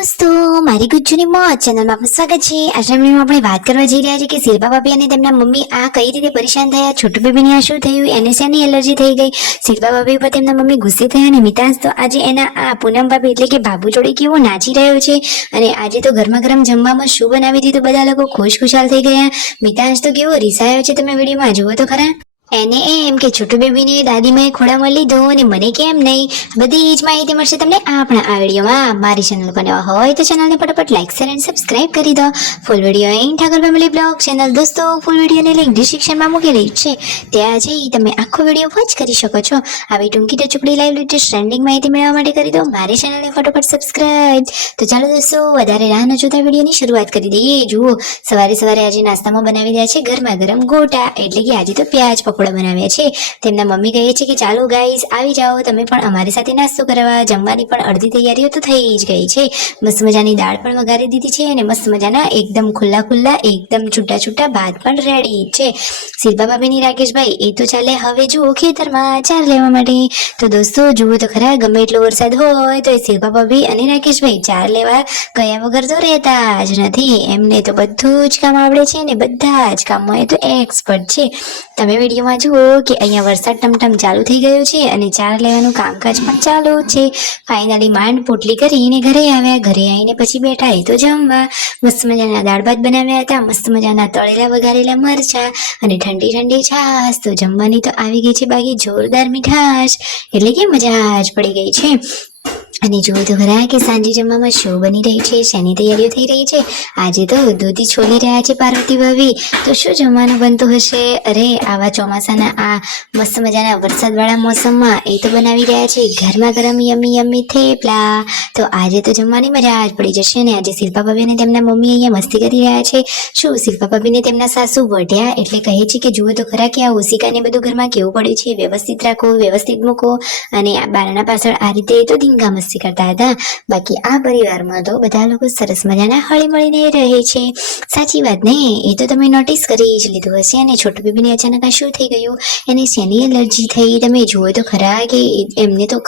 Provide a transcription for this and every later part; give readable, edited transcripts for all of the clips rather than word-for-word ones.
દોસ્તો, મારી ગુજ્જુની મોજ ચેનલમાં આપનું સ્વાગત છે। આજના વિડીયોમાં આપણે વાત કરવા જઈ રહ્યા છીએ કે શિલ્પા ભાભી અને તેમના મમ્મી આ કઈ રીતે પરેશાન થયા, છોટુ બેબીને આ શું થયું, એને શેની એલર્જી થઈ ગઈ, શિલ્પા ભાભી પર તેમના મમ્મી ગુસ્સે થયા અને મિતાંશ તો આજે એના આ પૂનમ ભાભી એટલે કે બાબુ જોડે કેવો નાચી રહ્યો છે અને આજે તો ગરમા ગરમ જમવામાં શું બનાવી દીધું, બધા લોકો ખુશખુશાલ થઈ ગયા। મિતાંશ તો કેવો રીસાયો છે, તમે વિડીયોમાં જુઓ તો ખરા। એને એમ કે છોટુ બેબીને દાદીમાએ ખોળામાં લીધો અને મને કેમ નહીં, બધી જ માહિતી મળશે તમને આપણા આ વિડીયોમાં। મારી ચેનલ પર નવા હોય તો ચેનલને ફટાફટ લાઈક શેર અને સબસ્ક્રાઇબ કરી દો। ફૂલ વિડીયો અહીં ઠાકોર ફેમિલી બ્લોગ ચેનલ દોસ્તો ફૂલ વિડીયોની લિંક ડિસ્ક્રિપ્શનમાં મૂકેલી છે, ત્યાં જઈ તમે આખો વિડીયો વોચ કરી શકો છો। આવી ટૂંકી ટચુકડી લાઈવ લેટેસ્ટ ટ્રેન્ડિંગ માહિતી મેળવવા માટે કરી દો મારી ચેનલને ફટાફટ સબસ્ક્રાઇબ। તો ચાલો દોસ્તો વધારે રાહ ન જોતા વિડીયોની શરૂઆત કરી દઈએ। જુઓ સવારે સવારે આજે નાસ્તામાં બનાવી રહ્યા છે ગરમા ગરમ ગોટા, એટલે કે આજે તો પ્યાજ પકોડા બનાવ્યા છે। તેમના મમ્મી કહે છે કે ચાલો ગાઈસ આવી જાઓ, તમે પણ અમારી સાથે નાસ્તો કરવા। જમવાની પણ અડધી તૈયારીઓ તો થઈ જ ગઈ છે, મસ્ત મજાની દાળ પણ વઘારી દીધી છે અને મસ્ત મજાના એકદમ ખુલ્લા ખુલ્લા એકદમ છૂટા છૂટા ભાત પણ રેડી છે। શિલ્પા ભાભીની રાકેશભાઈ એ તો ચાલે હવે જુઓ ખેતરમાં ચાર લેવા માટે। તો દોસ્તો જુઓ તો ખરા, ગમે એટલો વરસાદ હોય તો એ શિલ્પા ભાભી અને રાકેશભાઈ ચાર લેવા ગયા વગર તો રહેતા જ નથી, એમને તો બધું જ કામ આવડે છે ને બધા જ કામમાં એ તો એક્સપર્ટ છે। તમે વિડીયોમાં જુઓ કે અહીંયા વરસાદ ટમટમ ચાલુ થઈ ગયો છે અને ચાર લેવાનું કામકાજ પણ ચાલુ છે। ફાઇનલી માંડ પોટલી કરીને ઘરે આવ્યા, ઘરે આવીને પછી બેઠા એ તો જમવા। મસ્ત મજાના દાળ ભાત બનાવ્યા હતા, મસ્ત મજાના તળેલા વઘારેલા મરચા અને ઠંડી ઠંડી છાશ। તો જમવાની તો આવી ગઈ છે બાકી જોરદાર મીઠાશ, એટલે કે મજા જ પડી ગઈ છે। અને જુઓ તો ખરા કે સાંજે જમવામાં શું બની રહી છે, શેની તૈયારીઓ થઈ રહી છે। આજે તો દૂધી છોલી રહ્યા છે પાર્વતી ભાભી, તો શું જમવાનું બનતું હશે? અરે આવા ચોમાસાના આ મસ્ત મજાના વરસાદવાળા મોસમમાં એ તો બનાવી રહ્યા છે ગરમા ગરમ યમી યમી થેપલા। તો આજે તો જમવાની મજા જ પડી જશે ને આજે શિલ્પા ભાભી અને તેમના મમ્મી અહીંયા મસ્તી કરી રહ્યા છે। શું શિલ્પા ભાભીને તેમના સાસુ વઢ્યા એટલે કહે છે કે જુઓ તો ખરા કે આ ઓશિકાને બધું ઘરમાં કેવું પડ્યું છે, વ્યવસ્થિત રાખો, વ્યવસ્થિત મૂકો। અને આ બારણા પાછળ આ રીતે તો ધીંગા મસ્તી કરતા હતા, બાકી આ પરિવારમાં તો બધા લોકો સરસ મજાના હળી મળીને રહે છે, સાચી વાત ને? એ તો તમે નોટિસ કરી જ લીધું હશે। અને છોટુ બેબીને અચાનક આ શું થઈ ગયું, એને શેની એલર્જી થઈ, તમે જુઓ તો ખરા કે એમને તો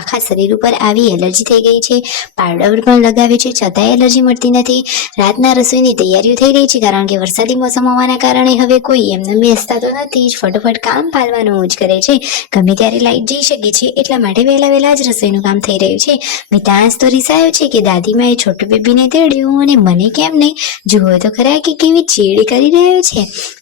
આખા શરીર ઉપર આવી એલર્જી થઈ ગઈ છે, પાવડર પણ લગાવે છે છતાંય એલર્જી મળતી નથી। રાતના રસોઈની તૈયારીઓ થઈ રહી છે, કારણ કે વરસાદી મોસમ હોવાના કારણે હવે કોઈ એમને બેસતા તો નથી જ, ફટોફટ કામ પાલવાનું જ કરે છે, ગમે ત્યારે લાઈટ જઈ શકે છે, એટલા માટે વહેલા વહેલા જ રસોઈનું કામ થઈ રહ્યું છે। મિતાંશ તો રીસાયો છે કે દાદીમાએ છોટુ બેબીને તેડ્યું અને મને કેમ નહીં, જુઓ તો ખરા કે કેવી ચીડ કરી રહ્યો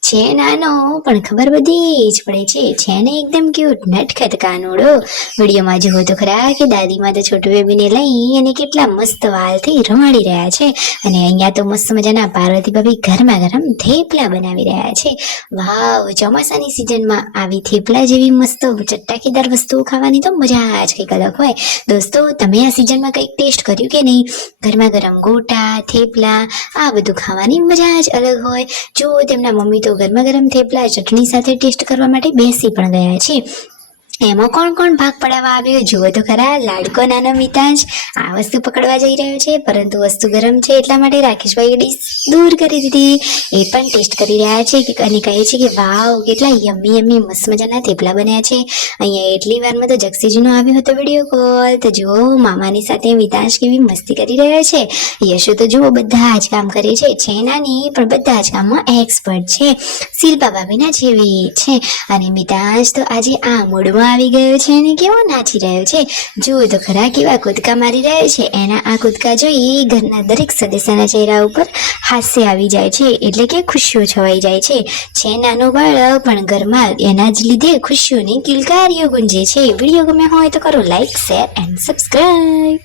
છે નાનો પણ ખબર બધી જ પડે છે ને એકદમ ક્યુટ નટખટ કાનુડો। વિડીયોમાં જુઓ તો ખરા કે દાદીમાં તો છોટુ બેબીને લઈ અને કેટલા મસ્ત વાલથી રમાડી રહ્યા છે અને અહીંયા તો મસ્ત મજાના પાર્વતી ભાભી ગરમા ગરમ થેપલા બનાવી રહ્યા છે। વાવ, ચોમાસાની સિઝનમાં આવી થેપલા જેવી મસ્ત ચટાકેદાર વસ્તુઓ ખાવાની તો મજા જ કંઈક અલગ હોય। દોસ્તો તમે આ સિઝનમાં કંઈક ટેસ્ટ કર્યું કે નહીં? ગરમા ગરમ ગોટા, થેપલા આ બધું ખાવાની મજા જ અલગ હોય। જો તેમના મમ્મી તો ગરમા ગરમ થેપલા ચટણી સાથે ટેસ્ટ કરવા માટે બેસી પણ ગયા છે। એમાં કોણ કોણ ભાગ પડાવવા આવ્યો જુઓ તો ખરા, લાડકો નાનો મિતાંશ આ વસ્તુ પકડવા જઈ રહ્યો છે, પરંતુ વસ્તુ ગરમ છે એટલા માટે રાકેશભાઈએ ડીશ દૂર કરી દીધી, એ પણ ટેસ્ટ કરી રહ્યા છે અને કહે છે કે વાવ કેટલા યમ્મી યમ્મી મસ્ત મજાના થેપલા બન્યા છે। અહીંયા એટલી વારમાં તો જગસીજીનો આવ્યો હતો વિડીયો કોલ, તો જુઓ મામાની સાથે મિતાંશ કેવી મસ્તી કરી રહ્યો છે। યશુ તો જુઓ બધા જ કામ કરે છે નાની પણ બધા જ કામમાં એક્સપર્ટ છે, શિલ્પા ભાભીના જેવી છે। અને મિતાંશ તો આજે આ મૂડમાં આવી ગયો છે અને કેવો નાચી રહ્યો છે, જુઓ તો ખરા કેવા કૂદકા મારી રહ્યો છે। એના આ કૂદકા જોઈ ઘરના દરેક સદસ્યના ચહેરા ઉપર હાસ્ય આવી જાય છે, એટલે કે ખુશીઓ છવાઈ જાય છે નાનો બાળક પણ ઘરમાં એના જ લીધે ખુશીઓની કિલકારીઓ ગુંજે છે। વિડીયો ગમે હોય તો કરો લાઈક શેર એન્ડ સબસ્ક્રાઇબ।